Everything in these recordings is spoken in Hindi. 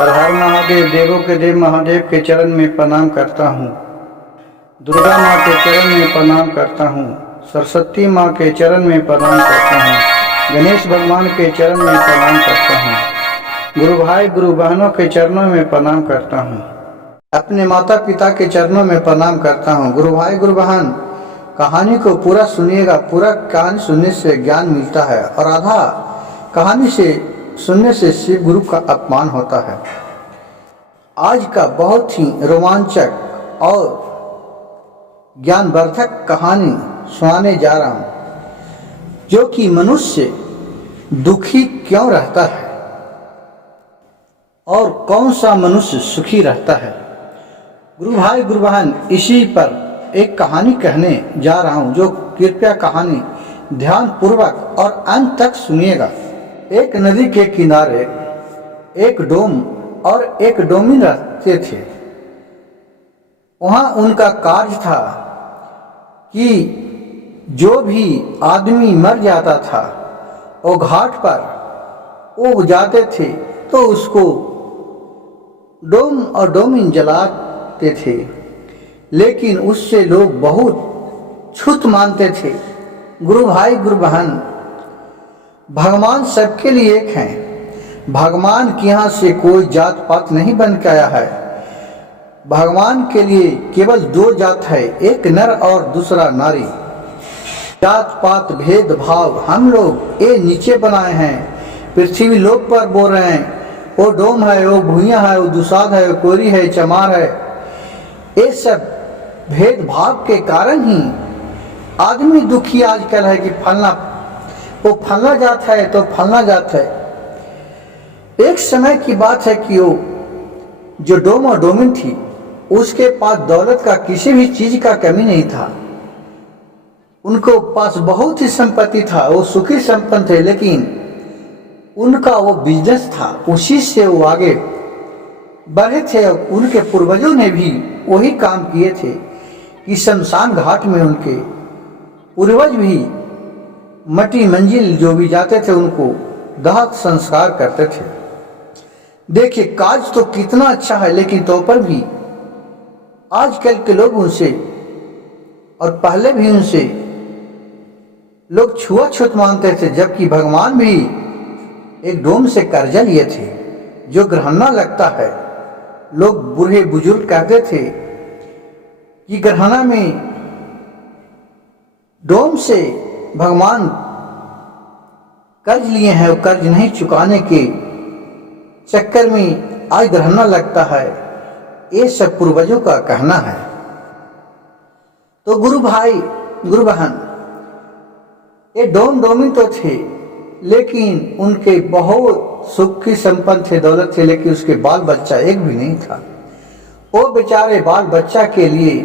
हर हर महादेव, देवों के देव महादेव के चरण में प्रणाम करता हूँ। दुर्गा माँ के चरण में प्रणाम करता हूँ। सरस्वती माँ के चरण में प्रणाम करता हूँ। गणेश भगवान के चरण में प्रणाम करता हूँ। गुरु भाई गुरु बहनों के चरणों में प्रणाम करता हूँ। अपने माता पिता के चरणों में प्रणाम करता हूँ। गुरु भाई गुरु बहन, कहानी को पूरा सुनिएगा। पूरा कहानी सुनने से ज्ञान मिलता है और आधा कहानी से सुनने से शिव गुरु का अपमान होता है। आज का बहुत ही रोमांचक और ज्ञानवर्धक कहानी सुनाने जा रहा हूँ, जो कि मनुष्य दुखी क्यों रहता है और कौन सा मनुष्य सुखी रहता है। गुरु भाई गुरु बहन, इसी पर एक कहानी कहने जा रहा हूँ, जो कृपया कहानी ध्यान पूर्वक और अंत तक सुनिएगा। एक नदी के किनारे एक डोम और एक डोमिन रहते थे। वहाँ उनका कार्य था कि जो भी आदमी मर जाता था वो घाट पर वो जाते थे तो उसको डोम और डोमिन जलाते थे, लेकिन उससे लोग बहुत छूत मानते थे। गुरु भाई गुरु बहन, भगवान सबके लिए एक हैं। भगवान के यहाँ से कोई जात पात नहीं बन के आया है। भगवान के लिए केवल दो जात है, एक नर और दूसरा नारी। जात पात भेदभाव हम लोग ये नीचे बनाए हैं। पृथ्वी लोक पर बोल रहे हैं वो डोम है, वो भूया है, वो दुसाध है, वो कोरी है, चमार है। ये सब भेदभाव के कारण ही आदमी दुखी आजकल है कि फलना वो फलना जात है तो फलना जात है। एक समय की बात है कि वो जो डोम और डोमिन थी उसके पास दौलत का किसी भी चीज का कमी नहीं था। उनको पास बहुत ही संपत्ति था, वो सुखी संपन्न थे, लेकिन उनका वो बिजनेस था, उसी से वो आगे बढ़े थे। उनके पूर्वजों ने भी वही काम किए थे कि शमशान घाट में उनके पूर्वज भी मटी मंजिल जो भी जाते थे उनको दाह संस्कार करते थे। देखिए काज तो कितना अच्छा है, लेकिन तो पर भी आजकल के लोग उनसे और पहले भी उनसे लोग छुआछूत मानते थे, जबकि भगवान भी एक डोम से कर्जा लिए थे जो ग्रहणा लगता है। लोग बूढ़े बुजुर्ग कहते थे कि ग्रहणा में डोम से भगवान कर्ज लिए हैं, वो कर्ज नहीं चुकाने के चक्कर में आज ग्रहणा लगता है। ये सब पूर्वजों का कहना है। तो गुरु भाई गुरु बहन, ये डोम डोमिन तो थे, लेकिन उनके बहुत सुखी संपन्न थे, दौलत थे, लेकिन उसके बाल बच्चा एक भी नहीं था। वो बेचारे बाल बच्चा के लिए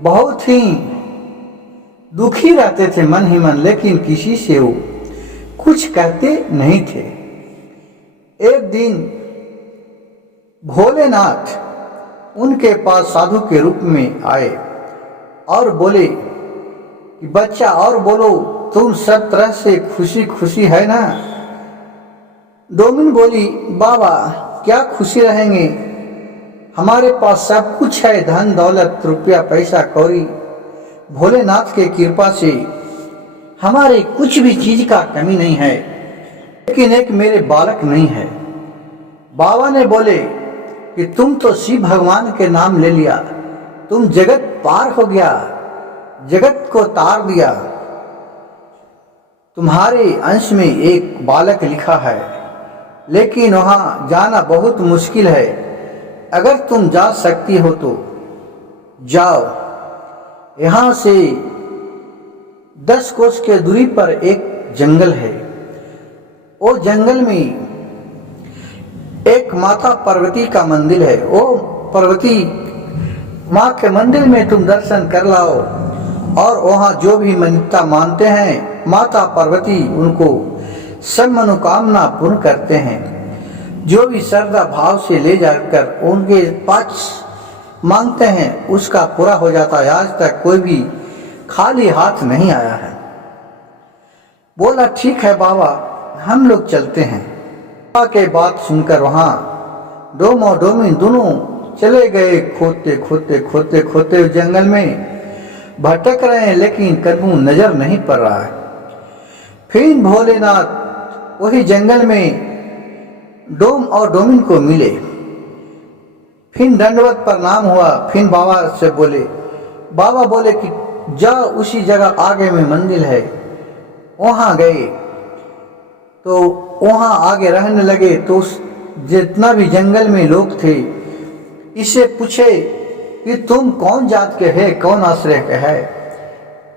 बहुत ही दुखी रहते थे मन ही मन, लेकिन किसी से वो कुछ कहते नहीं थे। एक दिन भोलेनाथ उनके पास साधु के रूप में आए और बोले कि बच्चा और बोलो, तुम सब तरह से खुशी खुशी है ना। डोमिन बोली, बाबा क्या खुशी रहेंगे, हमारे पास सब कुछ है, धन दौलत रुपया पैसा कौड़ी। भोलेनाथ के कृपा से हमारे कुछ भी चीज का कमी नहीं है, लेकिन एक मेरे बालक नहीं है। बाबा ने बोले कि तुम तो शिव भगवान के नाम ले लिया, तुम जगत पार हो गया, जगत को तार दिया। तुम्हारे अंश में एक बालक लिखा है, लेकिन वहां जाना बहुत मुश्किल है। अगर तुम जा सकती हो तो जाओ। यहाँ से 10 कोस के दूरी पर एक जंगल है। वो जंगल में एक माता पार्वती का मंदिर है। वो पार्वती माँ के मंदिर में तुम दर्शन कर लाओ, और वहाँ जो भी मान्यता मानते हैं माता पार्वती उनको सब मनोकामना पूर्ण करते हैं। जो भी श्रद्धा भाव से ले जाकर उनके पास मांगते हैं उसका पूरा हो जाता है। आज तक कोई भी खाली हाथ नहीं आया है। बोला ठीक है बाबा, हम लोग चलते हैं। बाबा के बात सुनकर वहाँ डोम और डोमिन दोनों चले गए खोदते खोदते खोदते खोदते जंगल में भटक रहे हैं, लेकिन कहीं नजर नहीं पड़ रहा है। फिर भोलेनाथ वही जंगल में डोम और डोमिन को मिले। फिर दंडवत प्रणाम हुआ। फिर बाबा से बोले, बाबा बोले कि जा उसी जगह आगे में मंदिर है, वहां गए तो वहां आगे रहने लगे। तो जितना भी जंगल में लोग थे इससे पूछे कि तुम कौन जात के है, कौन आश्रय के है।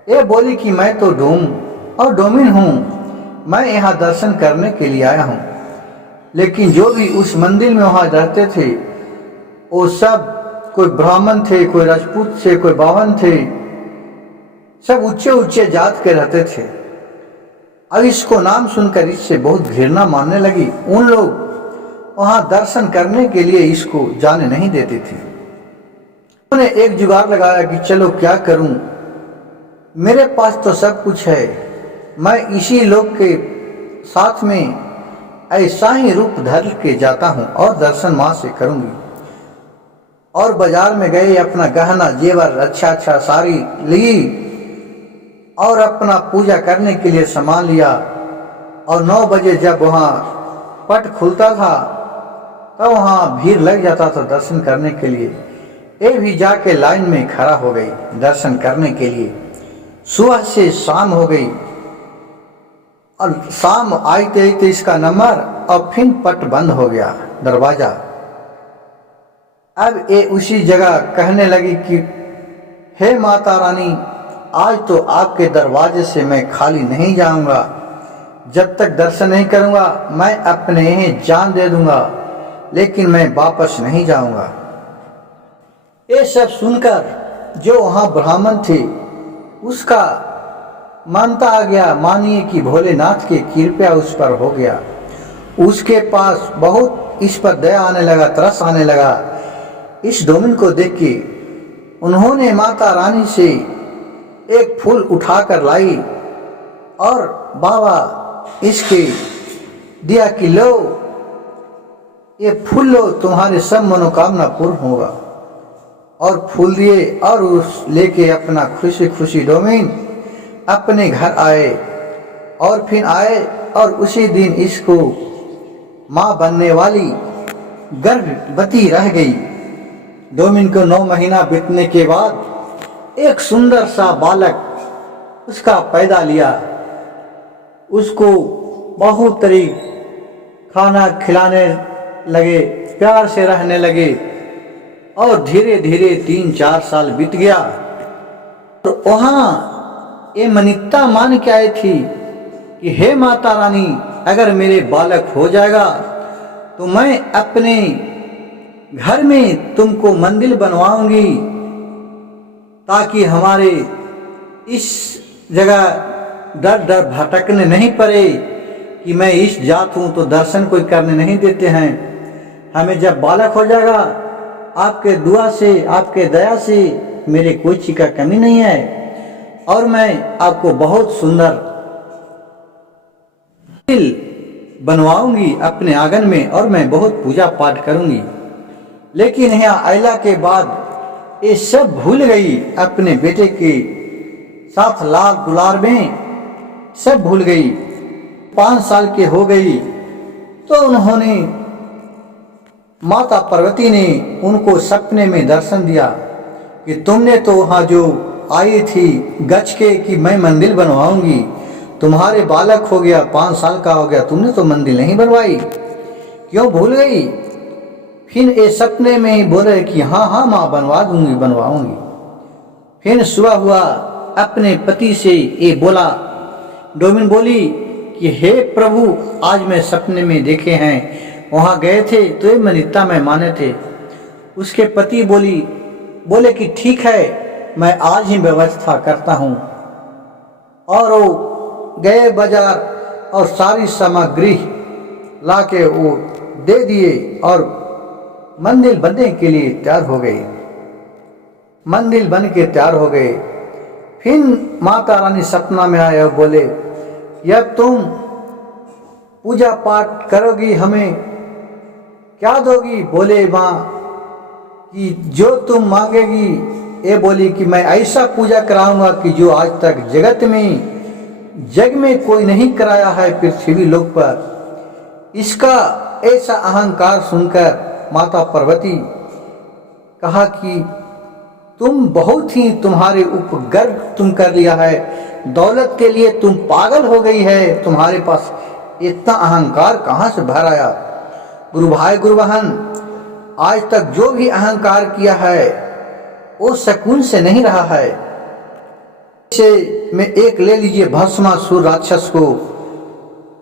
ये बोली कि मैं तो डोम और डोमिन हूँ, मैं यहाँ दर्शन करने के लिए आया हूँ। लेकिन जो भी उस मंदिर में वहाँ रहते थे वो सब कोई ब्राह्मण थे, कोई राजपूत थे, कोई बावन थे, सब ऊंचे ऊंचे जात के रहते थे। अब इसको नाम सुनकर इससे बहुत घृणा मानने लगी। उन लोग वहां दर्शन करने के लिए इसको जाने नहीं देते थे। उन्होंने एक जुगाड़ लगाया कि चलो क्या करूं, मेरे पास तो सब कुछ है, मैं इसी लोग के साथ में ऐसा ही रूप धर के जाता हूं और दर्शन मां से करूंगी। और बाजार में गए, अपना गहना जेवर अच्छा साड़ी ली और अपना पूजा करने के लिए सामान लिया। और 9 बजे जब वहाँ पट खुलता था तब वहाँ भीड़ लग जाता था दर्शन करने के लिए। ये भी जाके लाइन में खड़ा हो गई दर्शन करने के लिए। सुबह से शाम हो गई और शाम आते आते इसका नंबर और फिर पट बंद हो गया दरवाजा। अब ये उसी जगह कहने लगी कि हे माता रानी, आज तो आपके दरवाजे से मैं खाली नहीं जाऊंगा, जब तक दर्शन नहीं करूंगा मैं अपने ही जान दे दूंगा, लेकिन मैं वापस नहीं जाऊंगा। ये सब सुनकर जो वहां ब्राह्मण थे उसका मानता आ गया, मानिए कि भोलेनाथ की कृपा उस पर हो गया। उसके पास बहुत इस पर दया आने लगा, तरस आने लगा। इस डोमिन को देख के उन्होंने माता रानी से एक फूल उठाकर लाई और बाबा इसके दिया कि लो ये फूल लो, तुम्हारे सब मनोकामना पूर्ण होगा। और फूल दिए और उस लेके अपना खुशी खुशी डोमिन अपने घर आए। और फिर आए और उसी दिन इसको माँ बनने वाली गर्भवती रह गई। डोमिन को 9 महीना बीतने के बाद एक सुंदर सा बालक उसका पैदा लिया। उसको बहुत तरी खाना खिलाने लगे, प्यार से रहने लगे। और धीरे धीरे 3-4 साल बीत गया। तो वहाँ ये मनिकता मान के आई थी कि हे माता रानी, अगर मेरे बालक हो जाएगा तो मैं अपने घर में तुमको मंदिर बनवाऊंगी, ताकि हमारे इस जगह दर दर भटकने नहीं पड़े कि मैं इस जात हूँ तो दर्शन कोई करने नहीं देते हैं। हमें जब बालक हो जाएगा आपके दुआ से, आपके दया से मेरे कोई चीज का कमी नहीं है और मैं आपको बहुत सुंदर बनवाऊंगी अपने आंगन में और मैं बहुत पूजा पाठ करूंगी। लेकिन यहाँ आइला के बाद ये सब भूल गई, अपने बेटे के साथ लाल दुलार में सब भूल गई। 5 साल के हो गई तो उन्होंने माता पार्वती ने उनको सपने में दर्शन दिया कि तुमने तो वहाँ जो आई थी गच के कि मैं मंदिर बनवाऊंगी, तुम्हारे बालक हो गया, 5 साल का हो गया, तुमने तो मंदिर नहीं बनवाई, क्यों भूल गई। फिर ये सपने में ही बोले कि हाँ हाँ माँ बनवा दूंगी, बनवाऊंगी। फिर सुबह हुआ, अपने पति से ये बोला, डोमिन बोली कि हे प्रभु, आज मैं सपने में देखे हैं, वहाँ गए थे तो ये मनिकता में माने थे। उसके पति बोले कि ठीक है, मैं आज ही व्यवस्था करता हूँ। और वो गए बाजार और सारी सामग्री लाके वो दे दिए और मंदिर बनने के लिए तैयार हो गए। मंदिर बन के तैयार हो गए। फिर माता रानी सपना में आए और बोले, जब तुम पूजा पाठ करोगी हमें क्या दोगी? बोले माँ कि जो तुम मांगेगी। ये बोली कि मैं ऐसा पूजा कराऊंगा कि जो आज तक जग में कोई नहीं कराया है पृथ्वी लोक पर। इसका ऐसा अहंकार सुनकर माता पार्वती कहा कि तुम बहुत ही, तुम्हारे ऊपर गर्व तुम कर लिया है, दौलत के लिए तुम पागल हो गई है, तुम्हारे पास इतना अहंकार कहाँ से भर आया? गुरु भाई गुरु बहन, आज तक जो भी अहंकार किया है वो सुकून से नहीं रहा है। में एक ले लीजिए भस्मासुर राक्षस को,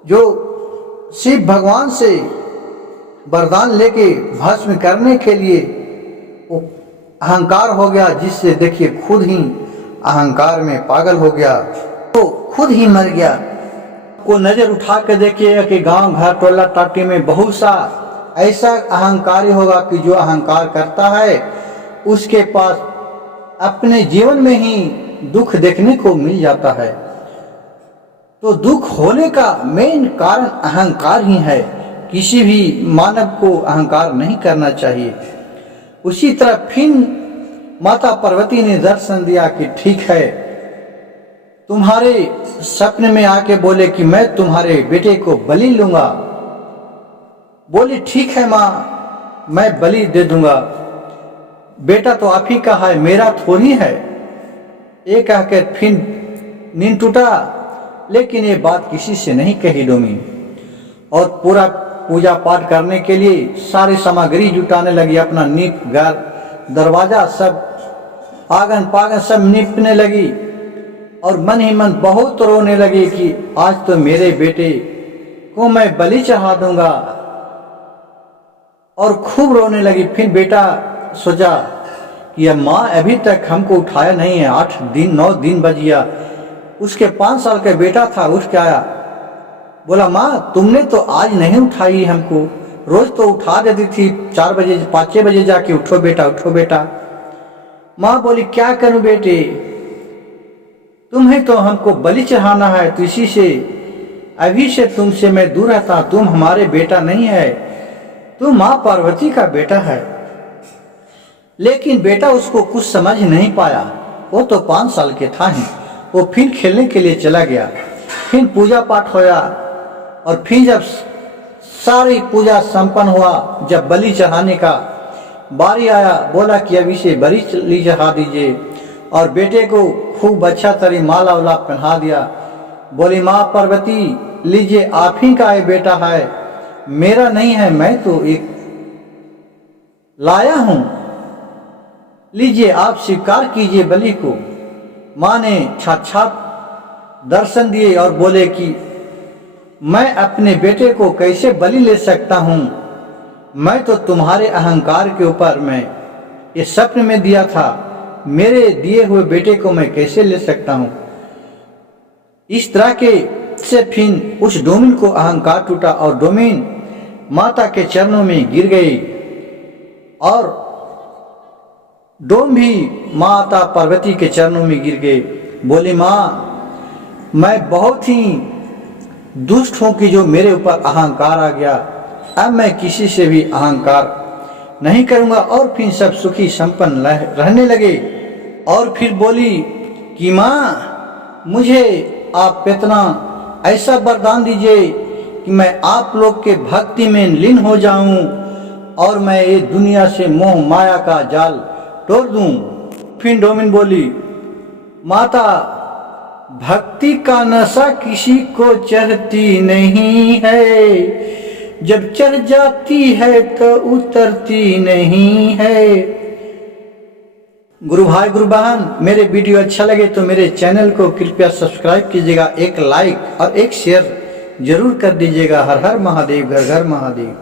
जो शिव भगवान से वरदान लेके भस्म करने के लिए वो अहंकार हो गया, जिससे देखिए खुद ही अहंकार में पागल हो गया, तो खुद ही मर गया। को नजर उठा के देखिएगा कि गांव घर टोला टाटी में बहुत सा ऐसा अहंकारी होगा कि जो अहंकार करता है उसके पास अपने जीवन में ही दुख देखने को मिल जाता है। तो दुख होने का मेन कारण अहंकार ही है। किसी भी मानव को अहंकार नहीं करना चाहिए। उसी तरह फिर माता पार्वती ने दर्शन दिया कि ठीक है, तुम्हारे सपने में आके बोले कि मैं तुम्हारे बेटे को बलि लूंगा। बोली ठीक है माँ, मैं बलि दे दूंगा, बेटा तो आप ही का है, मेरा थोड़ी है। ये कहकर फिर नींद टूटा, लेकिन ये बात किसी से नहीं कही डोमिन। और पूरा पूजा पाठ करने के लिए सारी सामग्री जुटाने लगी, अपना नीप घर दरवाजा सब आंगन पागन सब निपने लगी, और मन ही मन बहुत रोने लगी कि आज तो मेरे बेटे को मैं बलि चढ़ा दूंगा। और खूब रोने लगी। फिर बेटा सोचा कि अब माँ अभी तक हमको उठाया नहीं है, 8 दिन 9 दिन बज गया। उसके 5 साल का बेटा था, उठ के आया, बोला माँ तुमने तो आज नहीं उठाई हमको, रोज तो उठा देती थी 4 बजे 5 बजे जाके, उठो बेटा उठो बेटा। माँ बोली क्या करूं बेटे, तुम्हें तो हमको बलि चढ़ाना है, तो इसी से अभी से तुमसे मैं दूर रहता, तुम हमारे बेटा नहीं है, तुम माँ पार्वती का बेटा है। लेकिन बेटा उसको कुछ समझ नहीं पाया, वो तो 5 साल के था ही। वो फिर खेलने के लिए चला गया। फिर पूजा पाठ होया, और फिर जब सारी पूजा संपन्न हुआ, जब बलि चढ़ाने का बारी आया, बोला कि अभी से बलि चढ़ा दीजिए। और बेटे को खूब अच्छा तरी माला वाला पहना दिया। बोली माँ पार्वती लीजिए, आप ही का ये बेटा है, मेरा नहीं है, मैं तो एक लाया हूं, लीजिए आप स्वीकार कीजिए बलि को। माँ ने साक्षात दर्शन दिए और बोले कि मैं अपने बेटे को कैसे बलि ले सकता हूं, मैं तो तुम्हारे अहंकार के ऊपर मैं ये स्वप्न में दिया था, मेरे दिए हुए बेटे को मैं कैसे ले सकता हूं। इस तरह के से फिर उस डोमिन को अहंकार टूटा, और डोमिन माता के चरणों में गिर गई। और डोम भी माता पार्वती के चरणों में गिर गए। बोली माँ मैं बहुत ही दुष्ट हूं कि जो मेरे ऊपर अहंकार आ गया, अब मैं किसी से भी अहंकार नहीं करूंगा। और फिर सब सुखी संपन्न रहने लगे। और फिर बोली कि माँ मुझे आप इतना ऐसा वरदान दीजिए कि मैं आप लोग के भक्ति में लीन हो जाऊं, और मैं ये दुनिया से मोह माया का जाल तोड़ दूं। फिर डोमिन बोली माता भक्ति का नशा किसी को चढ़ती नहीं है, जब चढ़ जाती है तो उतरती नहीं है। गुरु भाई गुरु बहन, मेरे वीडियो अच्छा लगे तो मेरे चैनल को कृपया सब्सक्राइब कीजिएगा, एक लाइक और एक शेयर जरूर कर दीजिएगा। हर हर महादेव, घर घर महादेव।